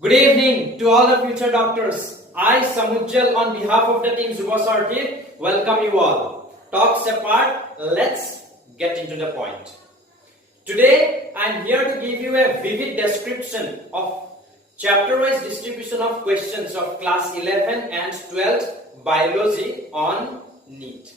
Good evening to all the future doctors. I, Samujjal, on behalf of the team Zubasarthi, welcome you all. Talks apart, let's get into the point. Today, I am here to give you a vivid description of chapter-wise distribution of questions of class 11 and 12 biology on NEET.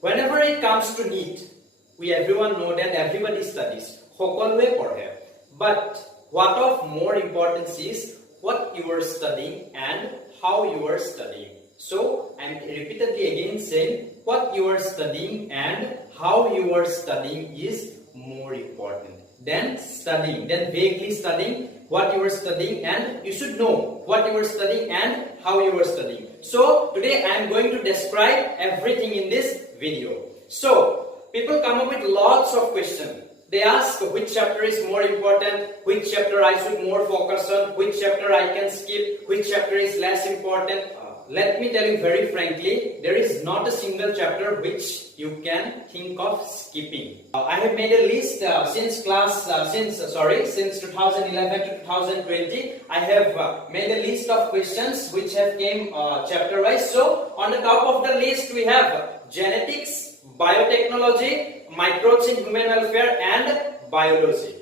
Whenever it comes to NEET, we everyone know that everybody studies. But what of more importance is what you are studying and how you are studying. So I am repeatedly again saying what you are studying and how you are studying is more important than studying, than vaguely studying what you are studying, and you should know what you are studying and how you are studying. So today I am going to describe everything in this video. So people come up with lots of questions. They ask which chapter is more important, which chapter I should more focus on, which chapter I can skip, which chapter is less important. Let me tell you very frankly, there is not a single chapter which you can think of skipping. I have made a list since 2011 to 2020. I have made a list of questions which have came chapter wise. So on the top of the list we have genetics, biotechnology, microbes in human welfare, and biology.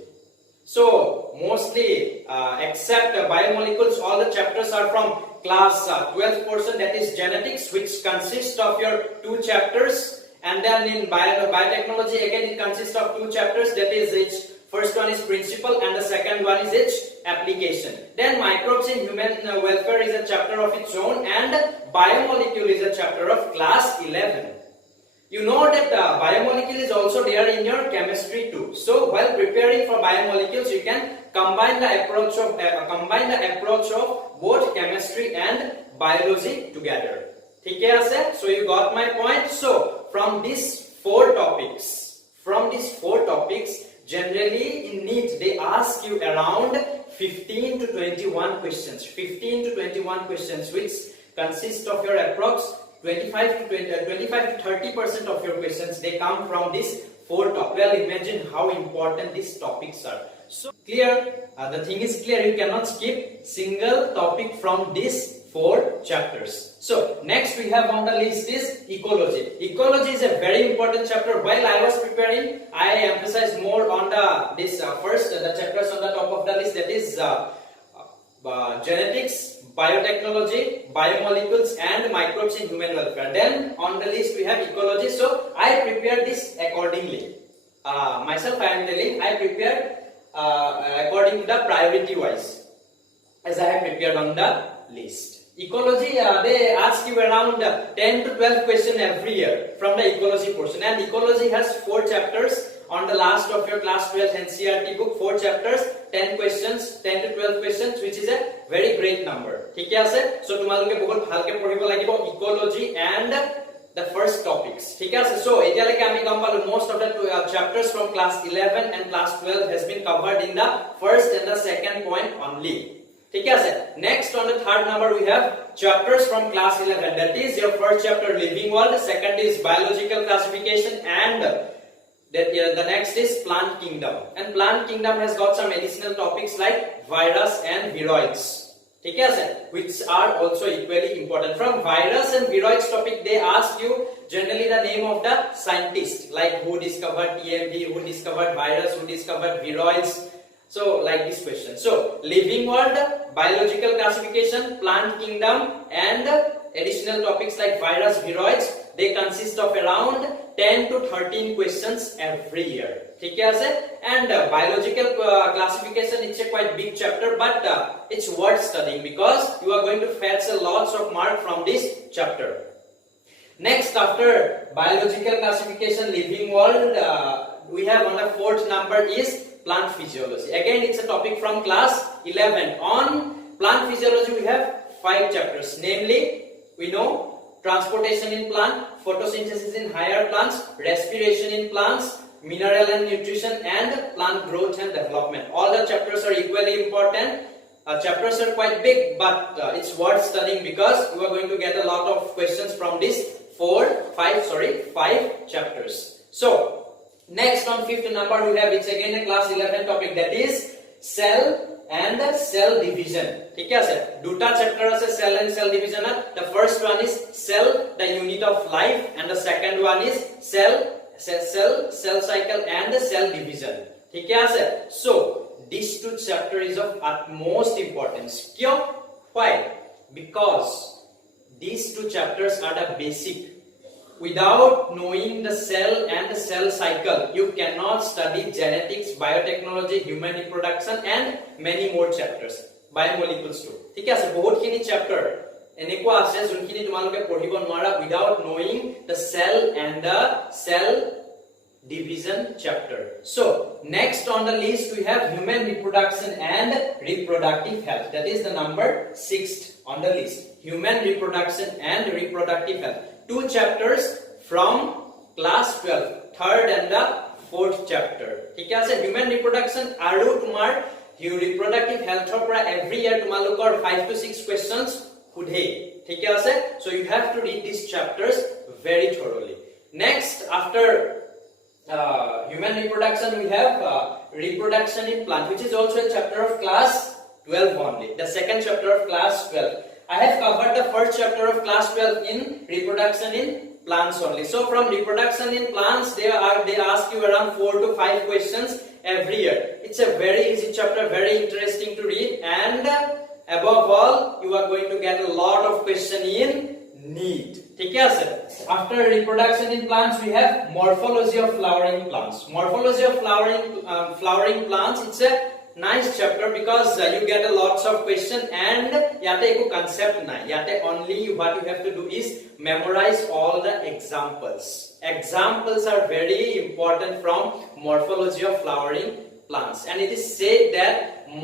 So mostly except biomolecules, all the chapters are from class 12 portion, that is genetics, which consists of your 2 chapters, and then in biotechnology again it consists of 2 chapters, that is each first one is principle and the second one is its application. Then microbes in human welfare is a chapter of its own, and biomolecule is a chapter of class 11. You know that biomolecule is also there in your chemistry too. So while preparing for biomolecules, you can combine the approach of both chemistry and biology together. So you got my point. So from these 4 topics, generally in NEET they ask you around 15 to 21 questions. 15 to 21 questions, which consist of your approx 25 to 30% of your questions, they come from these 4 topics. Well, imagine how important these topics are. So clear, the thing is clear, you cannot skip single topic from these 4 chapters. So next we have on the list is ecology. Ecology is a very important chapter. While I was preparing, I emphasized more on the chapters on the top of the list, that is genetics, biotechnology, biomolecules, and microbes in human welfare. Then on the list we have ecology. So I prepared this accordingly. Myself I am telling, I prepared according to the priority wise, as I have prepared on the list. Ecology, they ask you around 10 to 12 questions every year from the ecology portion, and ecology has 4 chapters. On the last of your class 12 NCERT book, 4 chapters, 10 questions, 10 to 12 questions, which is a very great number. So তোমালোকে বহুত ভালকে পঢ়িব লাগিব ecology and the first topics. So এতিয়ালৈকে আমি গম পালো most of the chapters from class 11 and class 12 has been covered in the first and the second point only. Next on the 3rd number we have chapters from class 11, that is your first chapter living world, second is biological classification, and the next is plant kingdom. And plant kingdom has got some additional topics like virus and viroids, which are also equally important. From virus and viroids topic, they ask you generally the name of the scientist, like who discovered TMD, who discovered virus, who discovered viroids. So like this question. So living world, biological classification, plant kingdom, and additional topics like virus, viroids, they consist of around 10 to 13 questions every year. And biological classification, it's a quite big chapter, but it's worth studying because you are going to fetch a lots of mark from this chapter. Next, after biological classification, living world, we have on the 4th number is plant physiology. Again, it's a topic from class 11. On plant physiology, we have 5 chapters, namely, we know transportation in plant, photosynthesis in higher plants, respiration in plants, mineral and nutrition, and plant growth and development. All the chapters are equally important. Chapters are quite big, but it's worth studying because you are going to get a lot of questions from these 5 chapters. So next on 5th number we have, it's again a class 11 topic, that is cell and cell division. ঠিক আছে, দুটা chapter আছে cell and cell division. The first one is cell, the unit of life, and the second one is cell cycle and the cell division. ঠিক আছে, so these two chapter is of utmost importance. Why? Because these two chapters are the basic. Without knowing the cell and the cell cycle, you cannot study genetics, biotechnology, human reproduction, and many more chapters. Biomolecules too. ঠিক আছে, বহুত খিনি chapter এনেকুৱা আছে যোনখিনি তোমালোকে পঢ়িব নোৱাৰা without knowing the cell and the cell division chapter. So next on the list we have human reproduction and reproductive health. That is the number 6th on the list. Human reproduction and reproductive health. Two chapters from class 12, third and the fourth chapter. ঠিক আছে, human reproduction আৰু তোমাৰ reproductive health ৰ পৰা every year তোমালোকৰ 5 to 6 questions সুধে. ঠিক আছে, so you have to read these chapters very thoroughly. Next, after human reproduction we have reproduction in plant, which is also a chapter of class 12 only, the second chapter of class 12. I have covered the first chapter of class 12 in reproduction in plants only. So from reproduction in plants they ask you around 4 to 5 questions every year. It's a very easy chapter, very interesting to read, and above all you are going to get a lot of question in NEET. ঠিক আছে, after reproduction in plants we have morphology of flowering plants. Morphology of flowering plants, it's a nice chapter because you get a lots of question, and yate eko concept nai. Yate only what you have to do is memorize all the examples. Examples are very important from morphology of flowering plants, and it is said that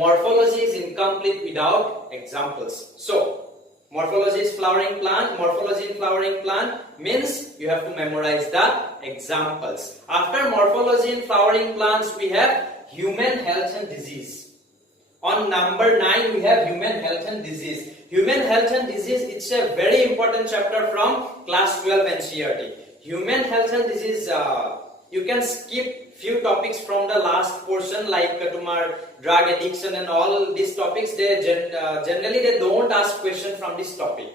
morphology is incomplete without examples. So morphology is flowering plant. Morphology in flowering plant means you have to memorize the examples. After morphology in flowering plants we have human health and disease. On number 9 we have human health and disease. Human health and disease, it's a very important chapter from class 12 NCERT. Human health and disease, you can skip few topics from the last portion like tumar drug addiction and all these topics. They generally they don't ask question from this topic,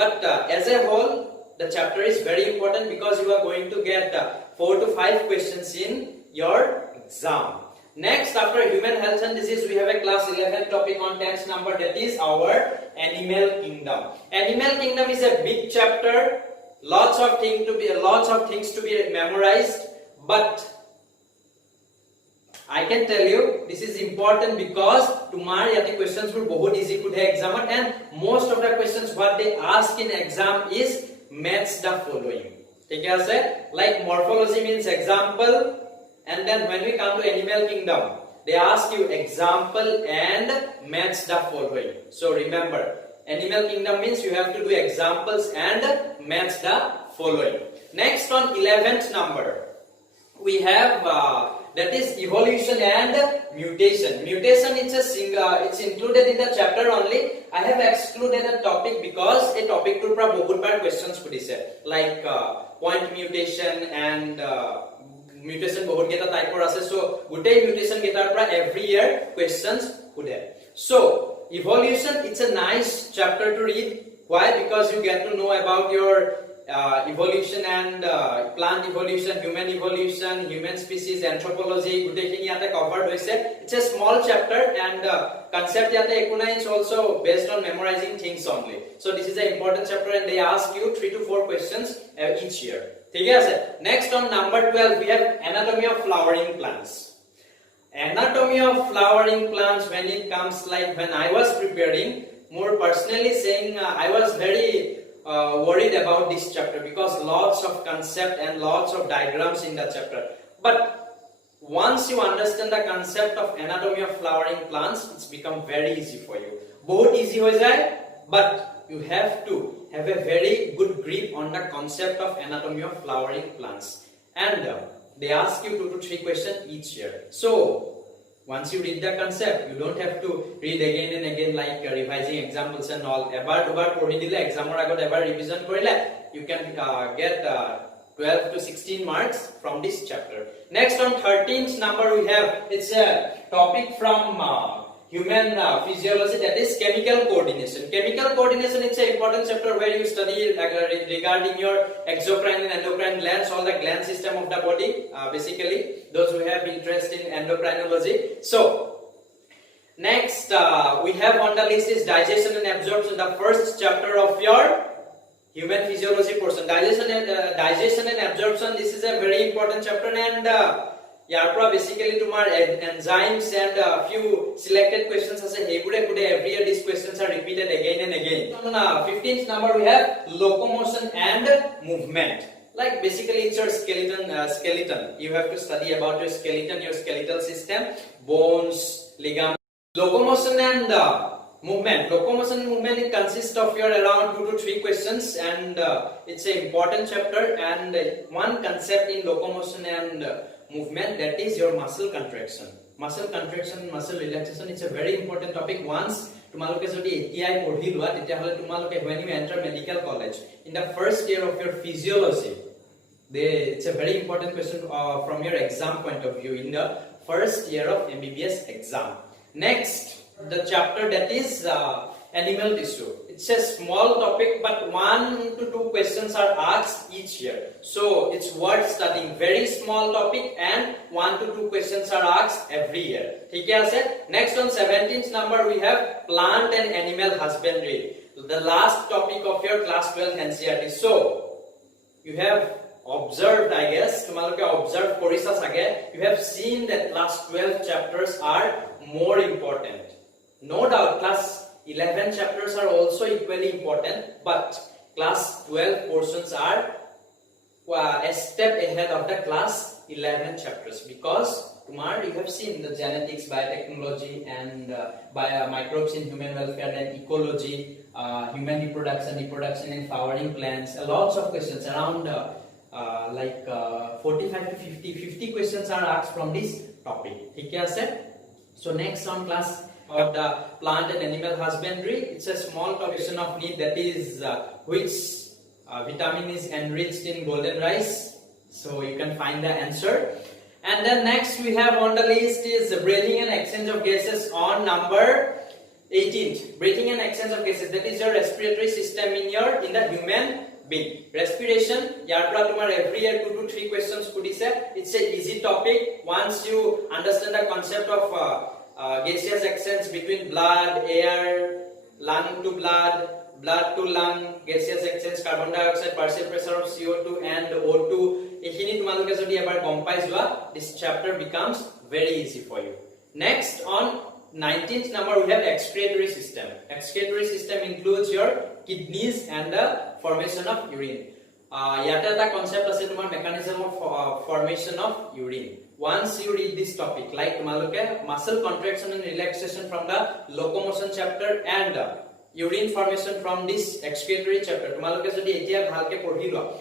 but as a whole the chapter is very important because you are going to get 4 to 5 questions in your exam. Next, after human health and disease we have a class 11 topic on 10th number, that is our animal kingdom. Animal kingdom is a big chapter, lots of things to be memorized, but I can tell you this is important because tomar yate questions will bahut easy kudhe exam, and most of the questions what they ask in exam is match the following. ठीक है, like morphology means example, and then when we come to animal kingdom they ask you example and match the following. So remember, animal kingdom means you have to do examples and match the following. Next, on 11th number we have that is evolution and mutation. Mutation, it's included in the chapter only. I have excluded a topic because a topic to pra bahut bar questions khudise, like point mutation and mutation bahut geta type ase, so gutei mutation getar pra every year questions khudhe. So evolution, it's a nice chapter to read. Why? Because you get to know about your evolution and plant evolution, human evolution, human species, anthropology, gutei khini ate covered hoise. It's a small chapter, and concept yate ekuna is also based on memorizing things only. So this is an important chapter, and they ask you 3 to 4 questions each year. ঠিক আছে, next on number 12 we have anatomy of flowering plants. Anatomy of flowering plants, when it comes, like when I was preparing, more personally saying, I was very worried about this chapter because lots of concept and lots of diagrams in that chapter. But once you understand the concept of anatomy of flowering plants, it's become very easy for you. Bahut easy ho jay, but you have to have a very good grip on the concept of anatomy of flowering plants, and they ask you 2 to 3 questions each year. So once you read the concept, you don't have to read again and again like revising examples and all. Ebar dubar pori dile exam or agot ebar revision korile, you can get 12 to 16 marks from this chapter. Next, on 13th number we have, it's a topic from human physiology, that is chemical coordination. Chemical coordination is an important chapter where you study regarding your exocrine and endocrine glands, all the gland system of the body, basically those who have interest in endocrinology. So next we have on the list is digestion and absorption, the first chapter of your human physiology portion. Digestion and absorption, this is a very important chapter, and basically tomorrow enzymes and a few selected questions as a every year these questions are repeated again and again. On 15th number we have locomotion and movement. Like basically it's your skeleton. You have to study about your skeleton, your skeletal system, bones, ligaments. Locomotion and movement. Locomotion and movement, it consists of your around 2 to 3 questions, and it's an important chapter. And one concept in locomotion and movement, that is your muscle contraction. Muscle contraction, muscle relaxation, it's a very important topic. Once tomaloke jodi ATI podhi lua tetia hole tomaloke when you enter medical college in the first year of your physiology, it's a very important question from your exam point of view in the first year of MBBS exam. Next, the chapter that is animal tissue. It's a small topic, but 1 to 2 questions are asked each year. So it's worth studying. Very small topic, and 1 to 2 questions are asked every year. Next on 17th number we have plant and animal husbandry. The last topic of your class 12 NCERT. So you have observed, I guess, you have seen that class 12 chapters are more important. No doubt, class 11 chapters are also equally important, but class 12 portions are a step ahead of the class 11 chapters, because tomorrow you have seen the genetics, biotechnology, and microbes in human welfare, and ecology, human reproduction and flowering plants. Lots of questions around 45 to 50 questions are asked from this topic. So next on class of the plant and animal husbandry, it's a small question of need, that is which vitamin is enriched in golden rice. So you can find the answer. And then next we have on the list is breathing and exchange of gases on number 18th. Breathing and exchange of gases, that is your respiratory system in the human being. Respiration, every year 2 to 3 questions it's an easy topic. Once you understand the concept of gaseous exchange between blood, air, lung to blood, blood to lung, gaseous exchange, carbon dioxide, partial pressure of CO2 and O2, this chapter becomes very easy for you. Next on 19th number we have excretory system. Excretory system includes your kidneys and the formation of urine. Yata concept ase tumar mechanism of formation of urine. Once you read this topic, like muscle contraction and relaxation from the locomotion chapter and urine formation from this excretory chapter,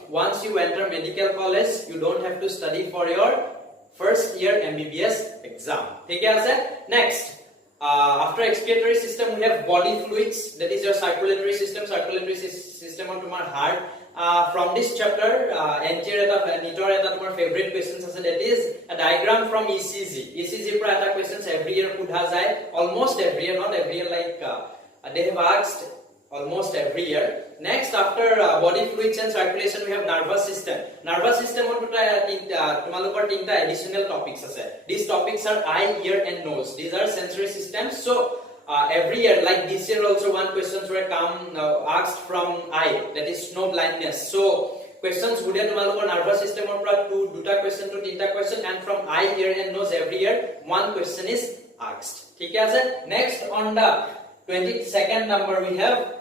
once you enter medical college, you don't have to study for your first year MBBS exam. Next, after excretory system we have body fluids, that is your circulatory system on your heart. From this chapter, favorite questions that is a diagram from ECG. ECG questions every year almost every year, not every year, like they have asked almost every year. Next, after body fluids and circulation, we have nervous system. Nervous system additional topics. These topics are eye, ear and nose. These are sensory systems. So every year, like this year also, one questions were asked from eye, that is snow blindness. So questions would have nervous system to duta question to tinta question, and from eye, ear and nose every year one question is asked. Next on the 22nd number we have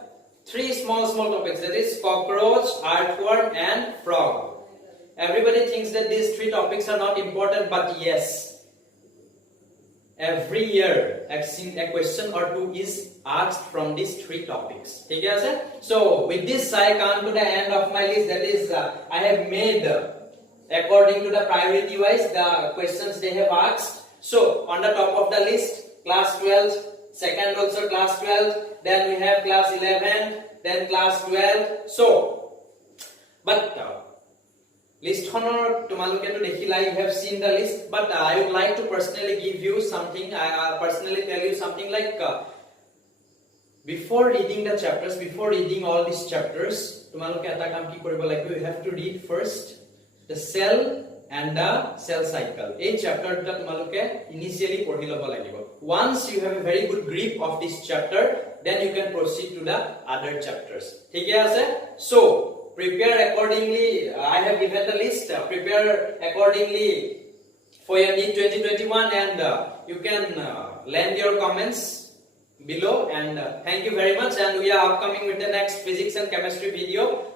3 small topics, that is cockroach, earthworm and frog. Everybody thinks that these 3 topics are not important, but yes, every year a question or 2 is asked from these 3 topics. So with this I come to the end of my list, that is I have made according to the priority wise the questions they have asked. So on the top of the list, class 12, second also class 12, then we have class 11, then class 12. So but list khonor tumaloke to dekhila, you have seen the list, but I would like to personally give you something. I personally tell you something like before reading the chapters, before reading all these chapters, tumaloke eta kam ki koribo lagbe, you have to read first the cell and the cell cycle. A chapter ta tumaloke initially porhi lobo lagibo. Once you have a very good grip of this chapter, then you can proceed to the other chapters. Thik ase? So prepare accordingly. I have given the list. Prepare accordingly for your NEET 2021, and you can lend your comments below. And thank you very much. And we are upcoming with the next physics and chemistry video.